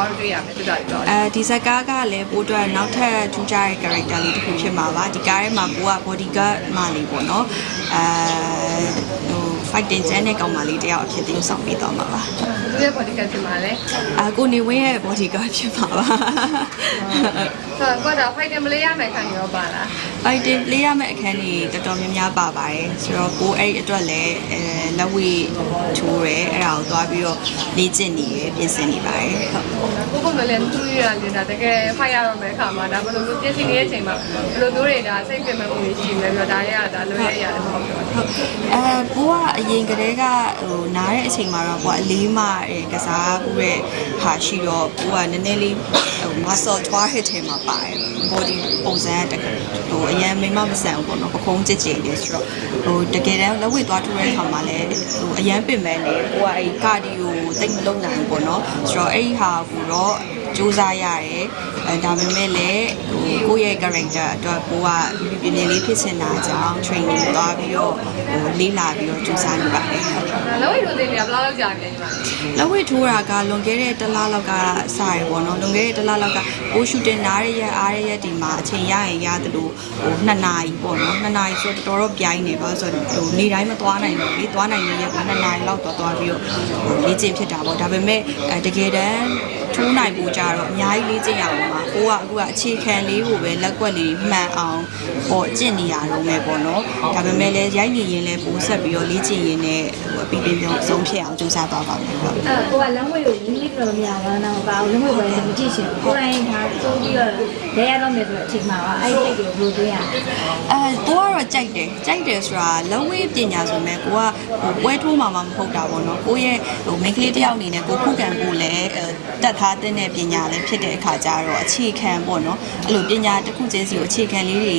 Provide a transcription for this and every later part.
မတို့တွေ့ရမယ်ပြတာပြောတယ်အဲဒီဇက်ကားကလည်းပို့အတွက်နောက်ထပ်ထူးခြားတဲ့ character လေးတစ်ခုဖြစ်မှာပါဒီကားထဲမှာကိုက bodyguard မလေးပေါ့နော်အဲ ဟို fighting ကျန်တဲ့ကောင်မလေးတယောက်အဖြစ်တည်ဆောင်ပေးသွားမှာပါသူရဲ့ body cut ဖြစ်မှာလဲအာကိုနေဝင်းရဲ့ bodyguard ဖြစ်မှာပါဆိုတော့တော့ fight တယ်မလေးရမယ်ခံရောပါလား fighting play ရမယ့်အခန်းကြီးတော်တော်များများပါပါတယ်ဆိုတော့ကိုအဲ့ဒီအတွက်လည်းအဲလက်ဝဲထိုးရဲအဲ့ဒါကိုသွားပြီးတော့လေ့ကျင့်နေရပြင်ဆင်နေပါတယ်ဟုတ် ကိုကိုမလည်းသူရနေတာတကယ် fight ရတော့မယ်ခါမှာဒါဘယ်လိုမျိုးပြင်ဆင်နေတဲ့အချိန်မှာဘယ်လိုမျိုးတွေဒါစိတ်ပင်ပန်းမှုတွေရှိနေပြီးတော့ဒါတွေကဒါလွယ်ရရတယ်မဟုတ်ဘူးဟုတ်အဲဘိုးကအရင်ကတည်းကဟိုနားတဲ့အချိန်မှာတော့ဘိုးကအလေးမအဲကစားမှုတဲ့ဟာရှိတော့ဘိုးကနည်းနည်းလေးဟို muscle ထွားဟစ်ထဲမှာပါတယ် body ပုံစံတကဟိုအရင်မိမမဆန်ဘူးပေါ့နော်ပခုံးကြစ်ကြည်လေးဆိုတော့ဟိုတကယ်တမ်းလက်ဝဲသွားထိုးတဲ့အခါမှာလည်းဟိုအရင်ပင်မဲ့နေဘိုးကအဲကာဒီယိုတိတ်မလုပ်နိုင်ဘူးပေါ့နော်ဆိုတော့အဲ့ဒီဟာကိုတော့ စူးစမ်းရတယ်အဲဒါပေမဲ့လည်းဟိုကိုယ့်ရဲ့ character အတွက်ကိုကပြင်းပြင်းလေးဖြစ်ချင်တာကြောင့် training သွားပြီးတော့ဟိုလေးလာပြီးတော့စူးစမ်းနေပါတယ်ဟု တ်လောဝိတို့တင်နေဘယ်လောက်လောက်ကြာပြီလဲဒီမှာလက်ဝဲထိုးတာကလွန်ခဲ့တဲ့တစ်လလောက်ကစရယ်ပေါ့နော်လွန်ခဲ့တဲ့တစ်လလောက်ကပိုးရှူတင်နားရရက်အားရရက်ဒီမှာအချိန်ရရင်ရတယ်လို့ဟို2နာရီပေါ့နော်2နာရီဆိုတော့တော်တော်ပြိုင်းနေပါဆိုတော့ဟိုနေတိုင်းမသွားနိုင်ဘူးလေသွားနိုင်တဲ့ရက်က2နာရီလောက်တော့သွားပြီးတော့ဟိုလေ့ကျင့်ဖြစ်တာပေါ့ဒါပေမဲ့အဲတကယ်တမ်းထိုးနိုင်ဖို့ကြတော့အများကြီးလေ့ကျင့်ရအောင်ပါကိုကအခုကအခြေခံလေးကိုပဲလက်ကွက်လေးမှန်အောင်ပေါ့ကျင့်နေရတော့မယ်ပေါ့နော်ဒါပေမဲ့လည်းရိုက်နေရင်လည်းပိုးဆက်ပြီးတော့လေ့ကျင့်ရင်လည်းဟိုအပြီးပြီးဆုံးဆုံးဖြစ်အောင်ကြိုးစားသွားပါမယ်ဟုတ်အဲ့ကိုကလမ်းဝဲကိုရင်းနှီးပြောလို့မရပါဘူးတော့ဘာလို့လမ်းဝဲပဲမကြည့်ရှင်ကိုယ်တိုင်ဒါစိုးပြီးတော့လဲရတော့မယ်ဆိုတဲ့အချိန်မှာပါအဲ့ဒီစိတ်ကိုဘယ်လိုသွင်းရလဲအဲကိုကတော့ကြိုက်တယ်ကြိုက်တယ်ဆိုတာလုံးဝပညာဆိုမဲ့ကိုကဟိုပွဲထိုးမှာမှမဟုတ်တာပေါ့နော်ကိုရဲ့ဟိုမိန်းကလေးတစ်ယောက်အနေနဲ့ကိုခုခံဖို့လည်းအဲတက်ထားတဲ့ပညာလည်းဖြစ်တဲ့အခါကျတော့အခြေခံပေါ့နော်အဲ့လိုပညာတစ်ခုချင်းစီကိုအခြေခံလေးတွေ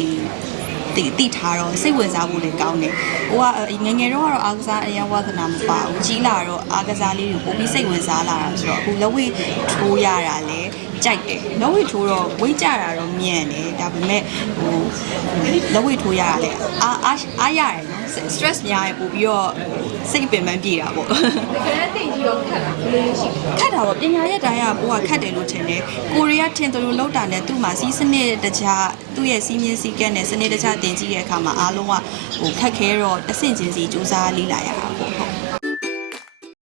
တိတိထားတော့စိတ်ဝင်စားဖို့လည်းကောင်းတယ်။ဟိုကငယ်ငယ်တော့ကတော့အားကစားအရင်ဝါသနာမပါဘူး။ကြီးလာတော့အားကစားလေးတွေပိုပြီးစိတ်ဝင်စားလာတာဆိုတော့အခုလက်ဝဲထိုးရတာလည်းကြိုက်တယ်။လက်ဝဲထိုးတော့ဝိတ်ကြတာတော့မြန်တယ်။ဒါပေမဲ့ဟိုလက်ဝဲထိုးရတာလည်းအားအားအားရတယ်နော်။ stress များရင်ပိုပြီးတော့စိတ်ပင်ပန်းပြေတာပေါ့။တကယ်တင်ကြည့်တော့ခက်တာဘယ်လိုရှိလဲခတ်တာပေါ့ပညာရဲ့တိုင်းကဘိုးကခတ်တယ်လို့ထင်တယ်ကိုရီးယားထင်တယ်လို့လောက်တာနဲ့သူ့မှာစီးစနစ်တခြားသူ့ရဲ့စီးမြင့်စီးကက်နဲ့စနစ်တခြားတင်ကြည့်တဲ့အခါမှာအားလုံးကဟိုခက်ခဲတော့တစ်ဆင့်ချင်းစီစူးစမ်းလေ့လာရတာပေါ့